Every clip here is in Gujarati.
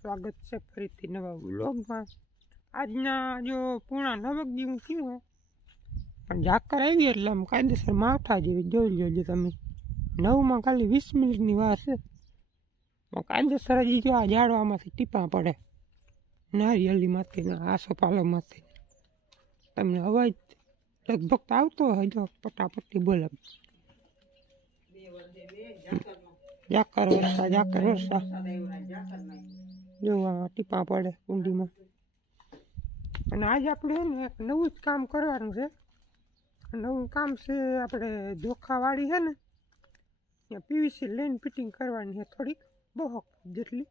સ્વાગત છે ફરીથી નવા વ્લોગમાં. આજના જો પૂર્ણા નવક જેવું થયું પણ ઝાકર આવી એટલે આમ કાયદેસર માવઠા જેવી જોઈ લેજો તમે. નવમાં ખાલી વીસ મિનિટની વાર છે. પણ કાયદેસર હજી જો આ ઝાડવામાંથી ટીપા પડે. નારિયેલીમાંથી ને આસોપાલોમાંથી તમને અવાજ લગભગ તો આવતો હોય જો પટાપટી બોલે. ઝાકર વરસા જાકર વરસા જોવા ટીપા પડે કુંડીમાં. અને આજે આપણે ને એક નવું જ કામ કરવાનું છે. નવું કામ છે આપણે ધોખાવાળી છે ને, ત્યાં પીવીસી લેન ફિટિંગ કરવાની છે થોડીક, બહોક જેટલી.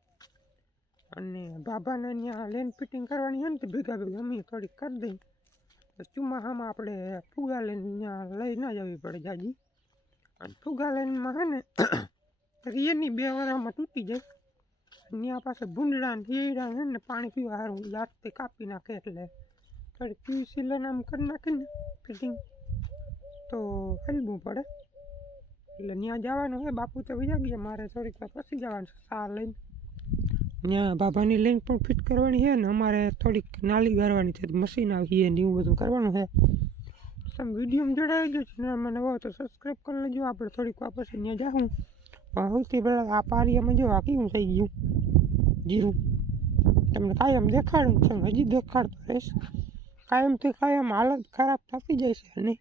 અને બાબાને ત્યાં લેન ફિટિંગ કરવાની છે ને તો ભેગા ભેગા અમે થોડીક કરી દઈ ચોમાસામાં આપણે ફુગા લઈને ત્યાં લઈ ના જવી પડે જાજી. અને ફુગા લાઈનમાં છે ને એની બે વરામાં તૂટી જાય. ત્યાં પાસે ભૂંડડા ને હીરા છે ને પાણી પીવા સારું જાતે કાપી નાખે એટલે. થોડી પીવી સિલન આમ કરી નાખીને ફિટિંગ તો હલવું પડે. એટલે ત્યાં જવાનું હે, બાપુ તો બીજા ગયા, મારે થોડીક વાર પછી જવાનું છે, સાર લઈને. ત્યાં બાબાની લઈને પણ ફિટ કરવાની છે ને, અમારે થોડીક નાલી કરવાની છે મશીન આવી ને એવું બધું કરવાનું છે તમે વિડીયોમાં જોડાઈ ગયો છે નવો હોય તો સબસ્ક્રાઈબ કરી લેજો. આપણે થોડીક વાર પછી ત્યાં જાઉં પણ સૌથી પહેલાં આ પારિયામાં જો આ કેવું થઈ ગયું? જીરું તમને કાયમ દેખાડું છે, હજી દેખાડતો રહીશ. કાયમથી કાયમ હાલત ખરાબ થતી જાય છે, નહીં?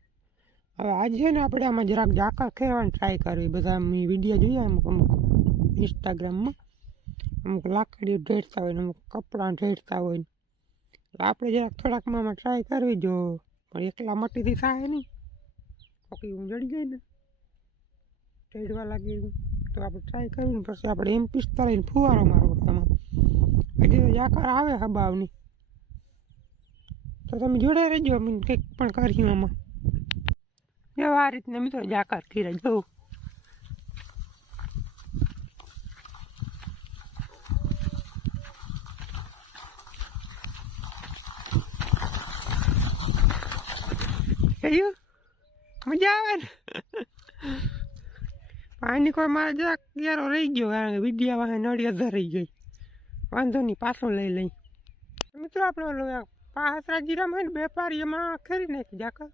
હવે આજે ને આપણે આમાં જરાક ઝાકર ખેરવાની ટ્રાય કરવી. બધા મેં વીડિયો જોઈએ અમુક અમુક ઇન્સ્ટાગ્રામમાં અમુક લાકડીઓ ઢેરતા હોય ને અમુક કપડાં ઢેરતા હોય ને. આપણે જરાક થોડાકમાં ટ્રાય કરવી જો. પણ એકલા મટીથી થાય નહીં. ઓકે હું જડી જાય ને. ઢેડવા લાગી તો આપણે ટ્રાય કરવી પછી આપણે એમ પિસ્તાલીસ ફુવારો મારો એમાં હજી તો આવે હબાવની તો તમે જોડે રહેજો, અમે કંઈક પણ કર્યું આમાં. જો આ રીતના મિત્રો જાકાર ખીરા જવું કયું મજા આવે ને? પાણી કોઈ મારે જરાક ક્યારો રહી ગયો કારણ કે વિડીયા વાહે નળી અધર રહી ગઈ. વાંધો નહીં, પાછો લઈ લઈ. મિત્રો, આપણે પાસરા જીરામાં ને, વેપારી એમાં ખરી નાખી જાકર.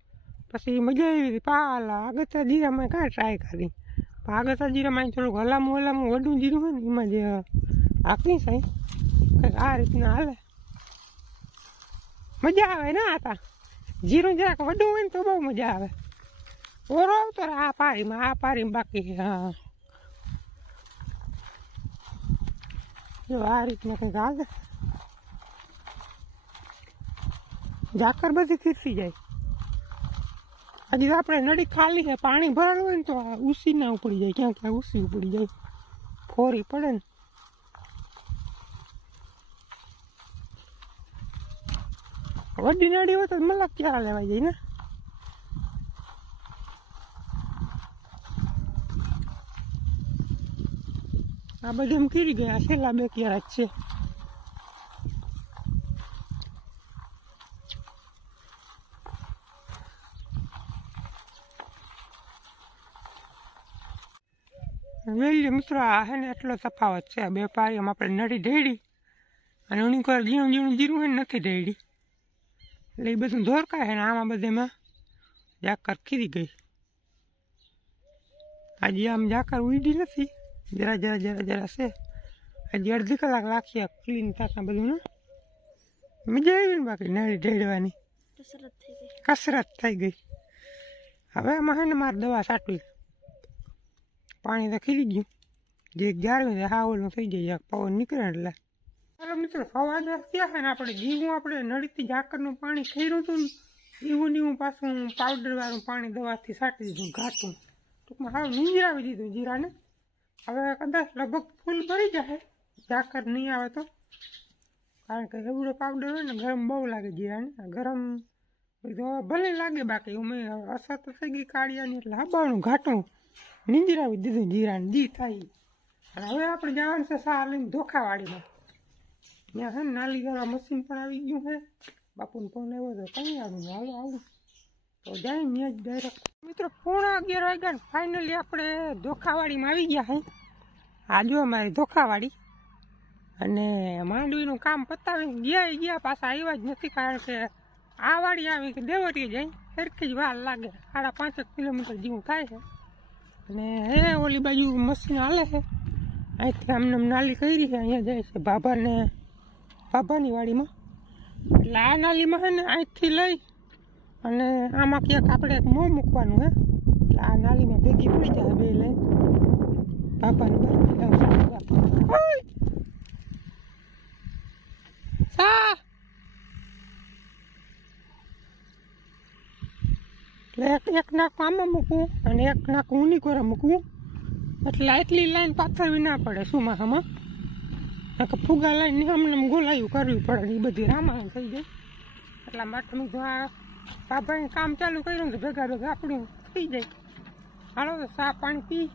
પછી મજા આવી હતી પાલા આગતરા જીરામાં કાં ટ્રાય કરી? આગતરા જીરામાં થોડુંક હલામું હલામું વડું જીરું હોય ને, એમાં જે હાકી સાઈ કંઈક આ રીતના હાલે. મજા આવે ને આ તા? જીરું જરાક વડું હોય ને, તો બહુ મજા આવે. રહે આ પારીમાં આ પારીમાં બાકી હા જો આ રીતના કંઈક હાલે ઝાકર બધી ખીરસી જાય હજી આપણે નળી ખાલી છે પાણી ભરેલું હોય ને તો ઉસી ના ઉપડી જાય ક્યાં ક્યાં ઉસી ઉપડી જાય ફોરી પડે ને વડી નડી હોય તો મલક ક્યારે લેવાઈ જાય ને આ બધા કીરી ગયા છેલ્લા બે ક્યારા જ છે. વેલી મિત્રો, આ હે ને એટલો તફાવત છે. આ બે પારીમાં આપણે નડી ઢેડી અને ઉણી કોઈ ઝીણું ઝીણું જીરું હોય ને નથી ઢેડી એટલે એ બધું ધોરકાય છે ને આમાં બધેમાં. જાકર ખીરી ગઈ. આજે આમ જાકર ઉડી નથી. જરા જરા જરા જરા છે. હજી અડધી કલાક લાખીએ ક્લીન થતા બધું ને મજા આવી ને બાકી નળી ઢેડવાની. કસરત થઈ ગઈ. કસરત થઈ ગઈ. હવે આમાં હે ને મારે દવા સાટવી પાણી તો ખીલી ગયું. જે જાળવી દે હા ઓલું થઈ જાય પવન નીકળે એટલે. ચાલો મિત્રો સવા દસ થયા છે ને આપણે જીવું આપણે નળીથી ઝાકરનું પાણી ખીરું હતું ને એવું ને એવું પાછું પાવડરવાળું પાણી દવાથી સાટી દીધું ઘાટું. ટૂંકમાં સાવ નીંજરાવી દીધું જીરાને. હવે કદાચ લગભગ ફૂલ ભરી જાય ઝાકર નહીં આવે તો. કારણ કે એવડો પાવડર હોય ને ગરમ બહુ લાગે જીરાને. ગરમ તો ભલે લાગે બાકી. અમે અસર તો થઈ ગઈ કાળિયાની, એટલે હબાણું ઘાટું નીંજરાવી દીધું જીરાને. દી થાય. અને હવે આપણે જવાનું છે સાર લઈને ધોખાવાડીમાં. ત્યાં છે ને નાલી કરવા મશીન પણ આવી ગયું છે. બાપુને ફોન આવ્યો તો કઈ આવું હાલો આવું તો જાય ત્યાં જ ડાયરેક્ટ મિત્રો, પૂણા અગિયાર વાગ્યા ને ફાઇનલી આપણે ધોખાવાડીમાં આવી ગયા હે. આ જો અમારી ધોખાવાડી. અને માંડવીનું કામ પતાવીને ગયા ગયા, પાછા આવ્યા જ નથી કારણ કે આ વાડી આવી કે દેવરી જાય. સરખી જ વાર લાગે. સાડા પાંચેક કિલોમીટર જેવું થાય છે. અને હે, ઓલી બાજુ મશીન હાલે છે. અહીંથી આમને નાલી કરી છે, અહીંયા જાય છે બાબાને, બાબાની વાડીમાં. એટલે આ નાલીમાં છે ને અહીંથી લઈ અને આમાં ક્યાંક આપણે એક મોં મૂકવાનું, હે? એટલે આ નાલીમાં ભેગી પડી જાય બે લઈ બાપાને બરાબર એટલે એક નાક આમાં મૂકવું અને એક નાક ઊની કોરે મૂકવું એટલે એટલી લાઈન પાથરવી ના પડે સુમાહામાં કે ફુગા લાઈન અમને ગોલાયું કરવી પડે એ બધી રામાયણ થઈ જાય એટલા માટે કીધું આ બાબાએ કામ ચાલુ કર્યું કે ભેગા ભેગા આપણું થઈ જાય. હાલો તો ચા પાણી પી,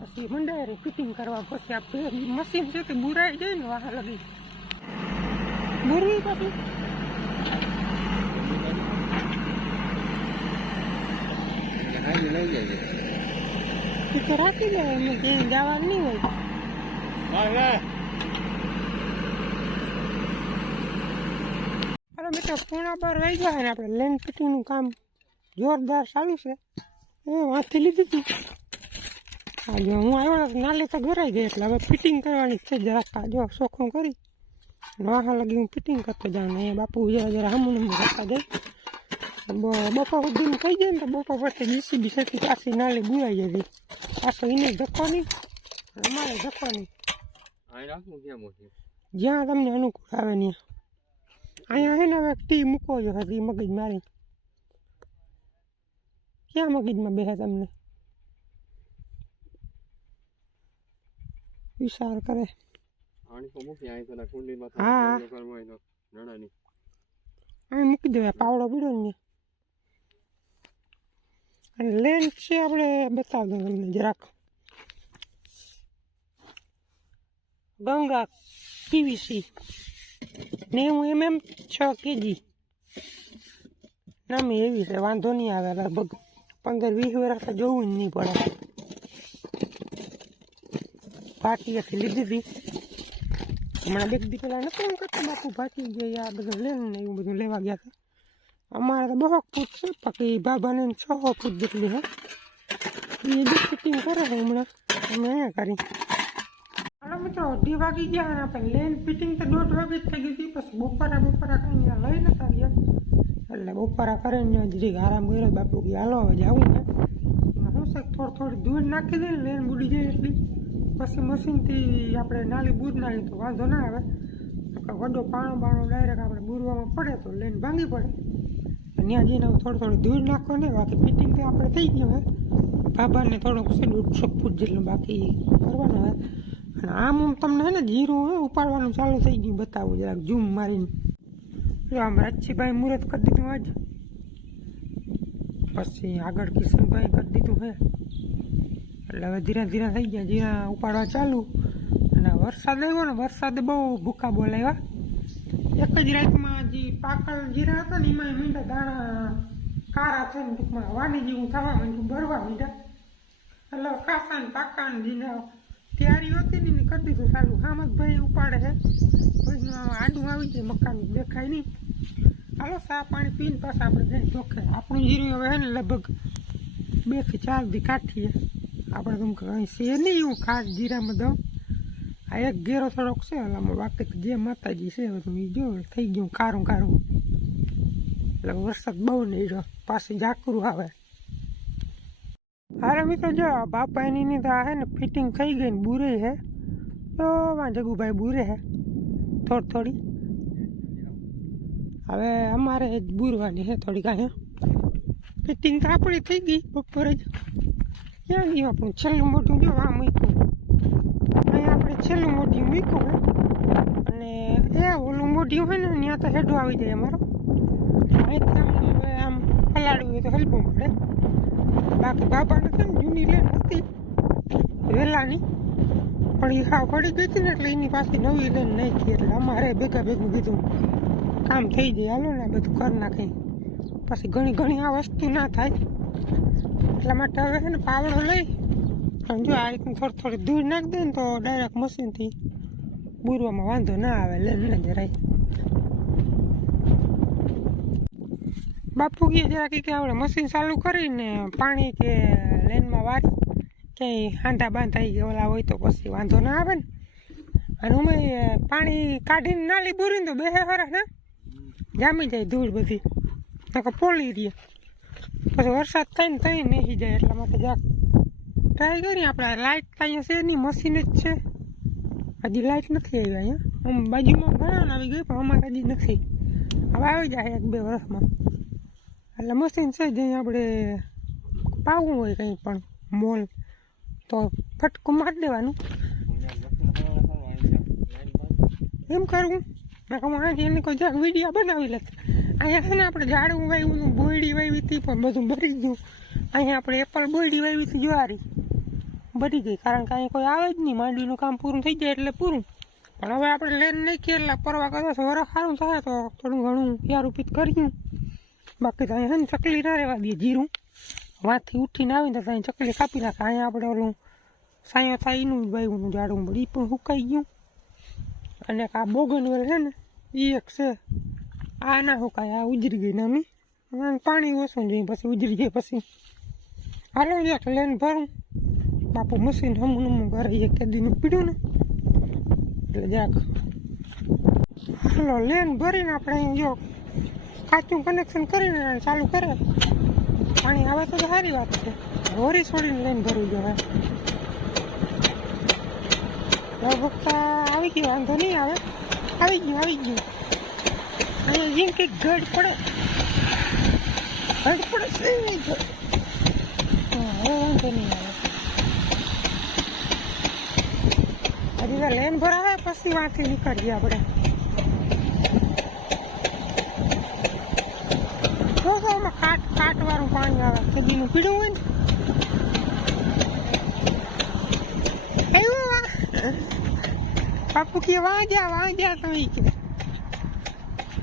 પછી મંડાયરે ફિટિંગ કરવા પછી આ મશીન છે તે બુરાઈ જાય ને વાહ લગી. બુરવી પછી? રાખી દેવાય જવાનું નહીં હોય. મિત્રો પૂણા પર વાઈ ગયા અને આપણે લેન્ડ ફિટિંગનું કામ જોરદાર ચાલુ છે. એ વાંચી લીધી હતી આજે હું આવ્યો નાલે તો ગરાઈ ગઈ એટલે હવે ફિટિંગ કરવાની છે. જરાક જો ચોખ્ખું કરી. વાહા લગી હું ફિટિંગ કરતો જાઉં ને બાપુ જરા જરા હમું નમું કરતા જાય બપોર સુધીનું કહી જાય ને તો બપોર પછી જીસીબી સરખી પાછી નાલે બુરાઈ જાય પાછો એને ધક્કો નહીં અને અમારે ધક્કો નહીં અહીં રાખવું ક્યાં મોટી? જ્યાં તમને અનુકૂળ આવે ત્યાં. અહીંયા છે ને હવે ટી મૂકો છો હજી મગજ મારી. ક્યાં મગજમાં બેસે તમને? વિચાર કરે. હા. અહીં મૂકી દેવાય પાવડો પીડ્યો ને અને લેન્સ છે આપણે બતાવ દઉં તમને જરાક. ગંગા પીવીસી. નેવું એમ એમ છ કેજી. નામે એવી છે વાંધો નહીં આવે, લગભગ પંદર વીસ વર્ષ જોવું જ નહીં પડે. ભાટીયાથી લીધી હતી. હમણાં બે દી પેલા નતો એમ કરતા, બાપુ ભાટી ગયા આ બધું લેન ને એવું બધું લેવા ગયા હતા. અમારે તો બહુ ફૂટ છે, બાકી બાબાને છ ફૂટ જેટલી હે એ બી ફિટિંગ કરે હમણાં, અમે અહીંયા કરી. હાલો મિત્રો અઢી વાગી ગયા અને આપણે લેન ફિટિંગ તો દોઢ વાગે જ થઈ ગઈ હતી. પછી બપોરા બપોરા કરીને લઈ નતા ગયા એટલે બપોરા કરીને જરીક આરામ કર્યો બાપુ કે હાલો, હવે જવું એમાં શું છે, થોડી થોડી દૂર નાખી દે ને લેન બુડી જાય એટલી. પછી મશીનથી આપણે નાલી બૂર નાખી તો વાંધો ના આવે. વડો પાણો બાણો ડાયરેક્ટ આપણે બુરવામાં પડે તો લેન ભાંગી પડે. ત્યાં જઈને થોડું થોડું દૂર નાખો ને બાકી ફિટિંગ તો આપણે થઈ ગયું હવે બાબાને થોડુંક છે દોઢસો ફૂટ જેટલું બાકી કરવાનું હે અને આમ આમ તમને હે ને જીરું હે, ઉપાડવાનું ચાલુ થઈ ગયું. બતાવું જરાક, ઝૂમ મારીને. જો, આમ રાજીભાઈ મુહૂર્ત કરી દીધું આજ. પછી આગળ કિશનભાઈ કરી દીધું હે. એટલે હવે ધીરે ધીરે થઈ ગયા, જીરા ઉપાડવા ચાલુ. અને વરસાદ આવ્યો ને, વરસાદ બહુ ભૂખા બોલાવ્યા. એક જ રાતમાં જે પાકલ જીરા હતા ને એમાં મીંડા દાણા, કારા થઈને ટૂંકમાં વાની જેવું થવા માંડ્યું ભરવા મીંડા એટલે કાસા ને પાકા ને જીને તૈયારી હતી ને કરી દીધું જ ભાઈ ઉપાડે છે આડું આવી જાય મકાન દેખાય નહીં. હાલો, સા પાણી પીને પાછા આપણે જઈને ચોખ્ખે આપણું જીરું હવે ને લગભગ બેથી ચાર દી કાઠીએ. આપણે તો કંઈ છે નહીં એવું ખાસ જીરામાં દઉં આ એક ઘેરો થોડોક છે ઓલામાં બાકી જે માતાજી છે, હવે એ જો થઈ ગયું કારું કારું એટલે વરસાદ બહુ નહીં રહ્યો. પાછી ઝાકરું આવે. અરે મિત્રો, જો બાપા એની ની તો આ હે ને ફિટિંગ થઈ ગઈ ને બુરે હે, તો જગુભાઈ બુરે હે, થોડી થોડી. હવે અમારે જ બુરવાની છે થોડી કાંઈ ફિટિંગ તો આપણી થઈ ગઈ બપોરે જ. ક્યાં ગયું આપણું? છેલ્લું મોટું જો આ મૂક્યું. અહીંયા આપણે છેલ્લું મોઢિયું મૂક્યું હે. અને એ ઓલું મોઢિયું હોય ને, ત્યાં તો હેડો આવી જાય અમારો. અહીંથી આમ હલાડવું હોય તો હલવું પડે. બાકી બાપાને છે ને જૂની લેન હતી. વેલાની. પણ એ હા પડી ગઈ હતી ને એટલે એની પાસે નવી લેન નાખી. એટલે અમારે ભેગા ભેગું કીધું, કામ થઈ જાય, હાલો ને બધું કરી નાખે. પછી ઘણી ઘણી આ વસ્તુ ના થાય. એટલા માટે હવે છે ને પાવડો લઈ. અને જો આ રીતનું થોડી થોડી દૂર નાખી દે ને તો ડાયરેક્ટ મશીનથી બુરવામાં વાંધો ના આવે લેન ને જરાય બાપુ કે જરાક કે આપણે મશીન ચાલુ કરીને પાણી કે લેનમાં વારી, ક્યાંય હાંધા બાંધા ગયા, ઓલા હોય તો પછી વાંધો ના આવે ને. અને અમે પાણી કાઢીને નાલી બુરીને તો બે હરસ ને? જામી જાય ધૂળ બધી. નકર પોલી રહે પછી વરસાદ થાય ને તઈ નહીં જાય, એટલા માટે જાક ટ્રાય કરીએ આપણે. લાઇટ તો અહીંયા છે નહીં મશીન જ છે. હજી લાઇટ નથી આવી અહીંયા. આમ બાજુમાં ઘણા આવી ગઈ, પણ અમારે હજી નથી. હવે આવી જાય એક બે વર્ષમાં. એટલે મશીન છે જ્યાં આપણે પાવું હોય કંઈ પણ, મોલ. તો ફટકું મારી દેવાનું. એમ કરવું મેં કહું આજે એની કોઈ જરાક વીડિયો બનાવી લે. અહીંયા છે ને આપણે ઝાડવું વાવ્યું બોયડી વાવી હતી પણ બધું ભરી ગયું. અહીંયા આપણે એપલ બોયડી વાવી હતી જ્વારી. ભરી ગઈ. કારણ કે અહીંયા કોઈ આવે જ નહીં. માંડવીનું કામ પૂરું થઈ જાય એટલે પૂરું. પણ હવે આપણે લેન કે એટલે પરવા કદાચ વરસ સારું થાય તો થોડું ઘણું યારું કર્યું બાકી તો અહીંયા ચકલી ના રહેવા દે, જીરું. વાંથી ઉઠીને આવીને તો અહીં ચકલી કાપી નાખે. અહીંયા આપણે ઓલું સાયો થાય એનું ઝાડું પણ એ પણ સુકાઈ ગયું. અને આ બોગનવેલ છે ને એ એક છે. આ ના સુકાય, આ ઉજરી ગઈ નાની. પાણી ઓછું જોઈએ પછી ઉજરી જાય પછી. હાલો, એક લેન ભરું. બાપુ મશીન હમું હમું ઘરે એક કેદીનું પીડ્યું ને. એટલે જાક હાલો લેન ભરીને આપણે અહીં જો કાચું કનેક્શન કરીને ચાલુ કરે. પાણી આવે તો સારી વાત છે. હોરી છોડીને લઈને ભરવું જોઈએ લગભગ આવી ગયું, વાંધો નહીં આવે. આવી ગયું આવી ગયું. અને જેમ કે ગઢ પડે. ગઢ પડે હા, હવે વાંધો નહીં આવે. હજી લેન ભરાવે પછી વાંચી નીકળીએ આપણે જો તો આમાં કાટ કાટ વાળું પાણી આવે હોય ને એવું આ. બાપુ કે વાંજ્યા વાંજ્યા તો ઈ કે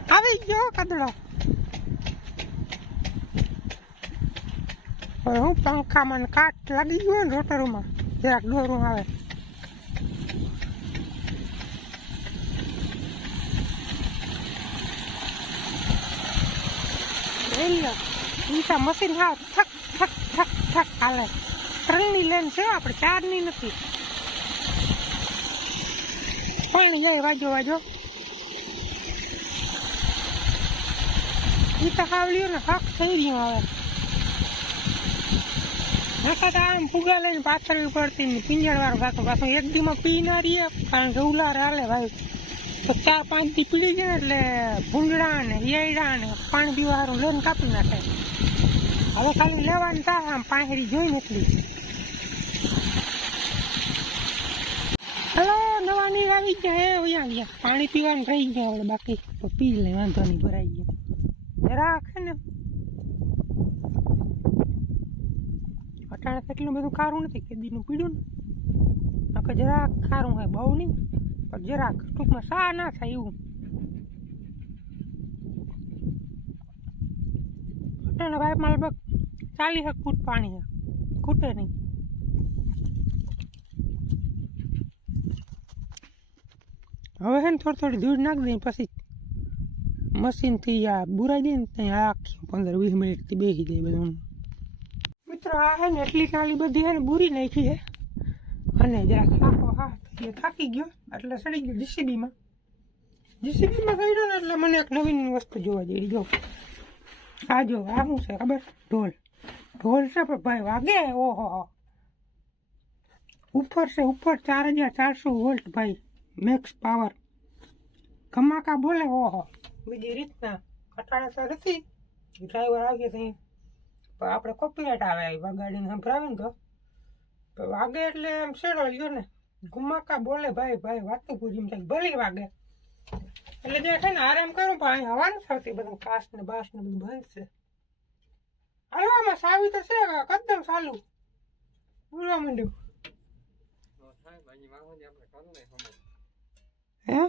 આવી ગયો કદડો હું પંખામાં કાટ લાગી ગયો ને રોટરમાં જરાક દોરું આવે એટલે ઈસા મશીન હા ઠક ઠક ઠક ઠક, હાલે. ત્રણની લેન છે, આપણે ચારની નથી. પાણી જાય વાજો વાજો. ઈ તો હાવલ્યું ને, હક થઈ ગયું હવે. નકર તો આમ ફુગા લઈને પાથરવી પડતી ને પિંજણ વાળું કાતો પાછું એક દીમાં પી ના રહીએ, કારણ કે ઉલાર હાલે તો ચાર પાંચ દી જાય એટલે ભૂંગળા ને ઈયડા ને પાણી પીવાનું લઈને કાપી નાખે. હવે ખાલી લેવાનું થાય, આમ પાંહરી જોઈને એટલી. હલો, નવા નીર આવી ગયા, હે ઓયા ગયા. પાણી પીવાનું રહી ગયા હવે, બાકી તો પી લે, વાંધો નહીં, ભરાઈ ગયો. છે ને. અટાણે એટલું બધું ખારું નથી, કેદીનું પીડ્યું ને. આખે જરાક ખારું હોય, બહુ નહીં, પણ જરાક ટૂંકમાં સા ના થાય એવું. અટાણે પાઇપમાં લગભગ ચાલીસ હક ફૂટ પાણી છે ખૂટે નહીં. હવે છે ને થોડી થોડી ધૂળ નાખી દઈએ પછી મશીનથી આ બુરાઈ દઈએ ને ત્યાં આખી પંદર વીસ મિનિટથી બેસી જાય બધું મિત્રો, આ છે ને એટલી નાલી બધી છે ને બુરી નાખી છે અને જરાક આખો હાથ એ થાકી ગયો, એટલે સડી ગયો જીસીબીમાં જીસીબીમાં સડ્યો ને એટલે મને એક નવીન વસ્તુ જોવા જઈ જો. આ જો, આ શું છે ખબર? ઢોલ. ઢોલ પર ભાઈ વાગે? ઓહો. ઉપર છે, ઉપર ચાર હજાર ચારસો વોલ્ટ, ભાઈ મેક્સ પાવર ધમાકા બોલે, ઓહો. બીજી રીતના અટાણે નથી ડ્રાઈવર આવી ત્યાં પણ આપણે કોપીરાઇટ આવે વગાડીને સંભળાવે તો. વાગે એટલે એમ શેડો લ્યો ને. ગુમાકા બોલે, ભાઈ ભાઈ, વાતું પૂરી થાય. ભલે વાગે. એટલે જે છે ને, આરામ કરું, પણ અહીં હવા નથી આવતી. બધું કાસ ને બાસ ને બધું બંધ છે. હાલો આમાં સાવી તો છે કદમ સાલું બોલવા માંડ્યું હે?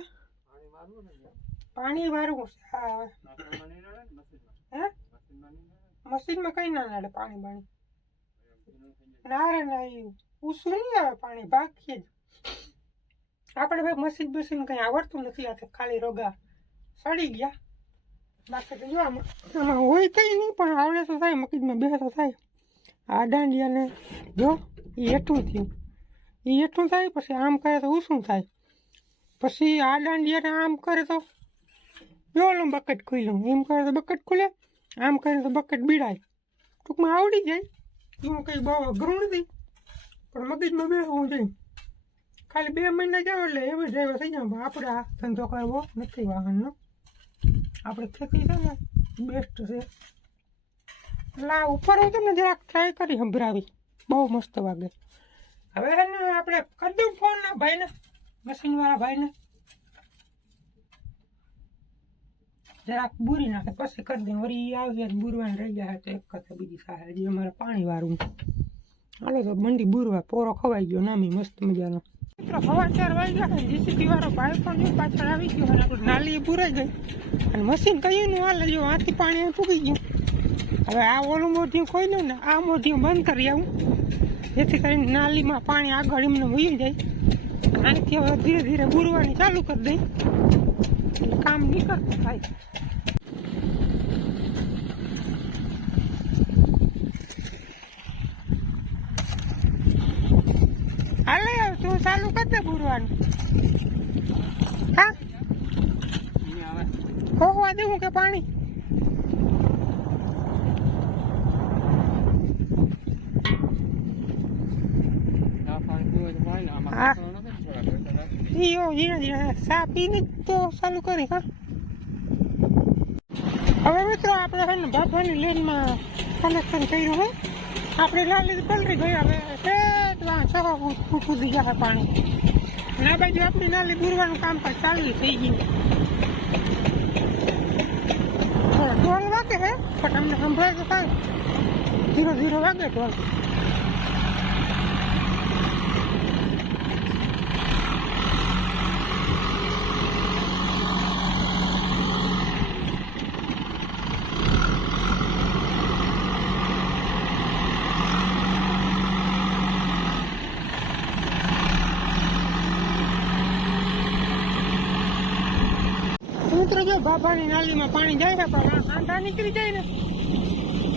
પાણી વાળું હા મશીનમાં કઈ ના નડે પાણી બાણી? ના રે ના એ ઉસું નહીં આવે પાણી બાકી જ આપણે ભાઈ મશીન બસીન કંઈ આવડતું નથી આ ખાલી રોગા સડી ગયા. આમાં હોય કંઈ નહીં, પણ આવડે તો થાય, મગજમાં બે થાય. આ દાંડિયાને જો એ હેઠું થયું. એ હેઠું થાય, પછી આમ કરે તો શું થાય. પછી આ દાંડિયાને આમ કરે તો જો ઓલું બકેટ ખુલ્યું એમ કરે તો બકેટ ખુલે, આમ કરે તો બકેટ બીડાય. ટૂંકમાં આવડી જાય. એવું કંઈ બહુ અઘરું નથી. પણ મગજમાં બેસવું જોઈએ. ખાલી બે મહિના જાવ એટલે એવી ડ્રાઈવર થઈ પણ આપણે આ ધંધો કરવો, નથી વાહનનો. આપણે ખેતી છે ને બેસ્ટ છે. એટલે આ ઉપર હું ને જરાક ટ્રાય કરી સંભળાવી. બહુ મસ્ત વાગે. હવે છે ને આપણે કરી દઉં ફોન ના ભાઈને મશીનવાળા ભાઈને જરાક બુરી નાખે. પછી કરી દઉં વળી આવી બુરવાને રહી ગયા તો એક કથા બીજી સારા જે અમારે પાણી વાળું હાલો તો મંડી બુરવા, પોરો ખવાઈ ગયો. નામી મસ્ત મજાનો. મિત્રો હવા ચાર વાગ્યા છે જીસીબી વાળો ભાઈ પણ જો પાછળ આવી ગયો અને આપણું નાલી એ બુરાઈ ગઈ. અને મશીન કયું નું હાલે જો, આથી પાણી અહીં ગયું. હવે આ ઓલું મોઢિયું આ મોઢિયું બંધ કરી આવું. જેથી કરીને નાલીમાં પાણી આગળ એમને વયું જાય. આનાથી હવે ધીરે ધીરે બુરવાની ચાલુ કરી દઈ. કામ નીકળતું થાય હાલે હવે તું ચાલુ કરી દે બુરવાનું હા અહીંયા આવે હોવા દેવું કે પાણી આ પાણી પીવું હોય તો પાણી આમાં હા. ખાવાનું નથી થોડાક હોય તો રાખી ઈયો ધીરે ધીરે સા પીને જ તો ચાલુ કરી હા. હવે મિત્રો આપણે છે ને બાપાની લેનમાં કનેક્શન કર્યું હોય આપણે લાલી પલરી ગઈ હવે છ ફૂટ સુધી જશે પાણી. આ બાજુ આપણી નાલી બુરવાનું કામકાજ ચાલુ થઈ ગયું. ઢોલ વાગે છે, પણ તમને સંભળાય તો થાય ધીરો ધીરો વાગે ઢોલ બાબાની નાલીમાં પાણી જાય છે પણ હાંધા નીકળી જાય ને.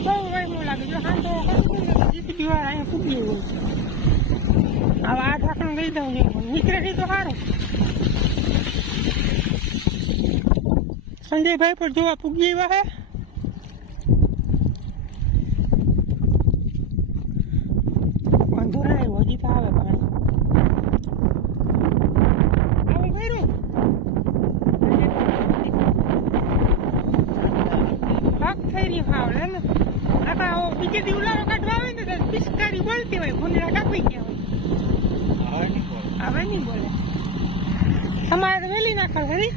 બહુ વહેમું લાગે. જો હાંધો જીસીબી વાર અહીંયા કૂદી હોય. હવે આ ઠાકણ ગઈ દઉં નીકળે નહીં તો સારું સંજયભાઈ પણ જોવા પૂગી એવા હે વાંધો ના આવ્યો હજી તો આવે પાણી આવું કર્યું ભાગ થઈ રહ્યો હાવ લે ને આવો ઉલારો કાઢવા આવે ને તો પિચકારી બોલતી હોય ભૂંડરા કાપી ગયા હોય. હવે નહીં બોલે. તમારે તો વહેલી નાખો ખરી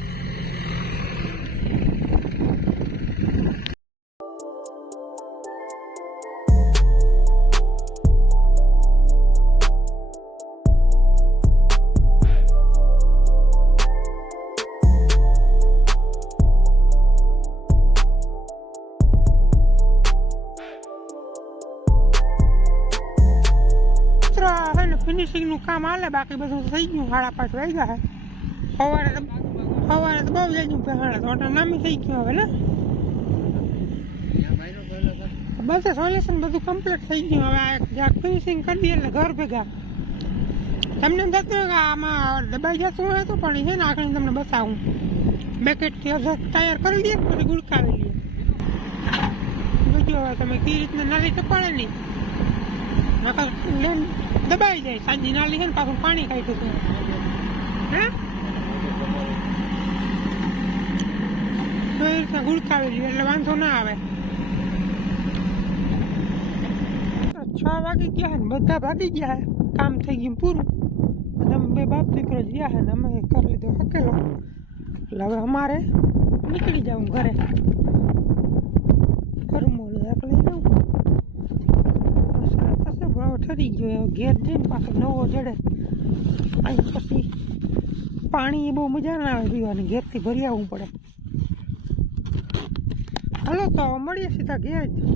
ફિનિશિંગનું કામ હાલે, બાકી બધું થઈ ગયું સાડા પાંચ વાગ્યા સવારે સવારે તો બહુ જઈ ગયું પહેલા તો ઓટા નામી થઈ ગયું હવે ને. બસ સોલ્યુશન બધું કમ્પ્લીટ થઈ ગયું, હવે આ જ્યાં ફિનિશિંગ કરી દઈએ એટલે ઘર ભેગા. તમને એમ થતું હોય કે આમાં દબાઈ જતું હોય તો પણ છે ને આગળ તમને બતાવું. બેકેટથી અધર ટાયર કરી દઈએ પછી ગુડકાવી લઈએ. જોજો હવે તમે કઈ રીતના નાલી ટપાડે નહીં દબાઈ જાય. સાંજી નાલી છે પાછું પાણી કાઢ્યું હતું હે? ગુડકાવી લઈએ એટલે વાંધો ના આવે. છ વાગી ગયા ને, બધા ભાગી ગયા કામ થઈ ગયું પૂરું. બે બાપ દીકરો ગયા ને, અમે કરી લીધો હકેલો એટલે હવે અમારે નીકળી જવું ઘરે. ઘરમાં એક લઈ પછી થશે ઠરી ગયો ઘેર જઈને પાછો નવો જડે. અહીં પછી પાણી બહુ મજા ના આવે પીવાની, ઘેરથી ભરી આવવું પડે. હાલો તો મળીએ સીધા ઘેર જ.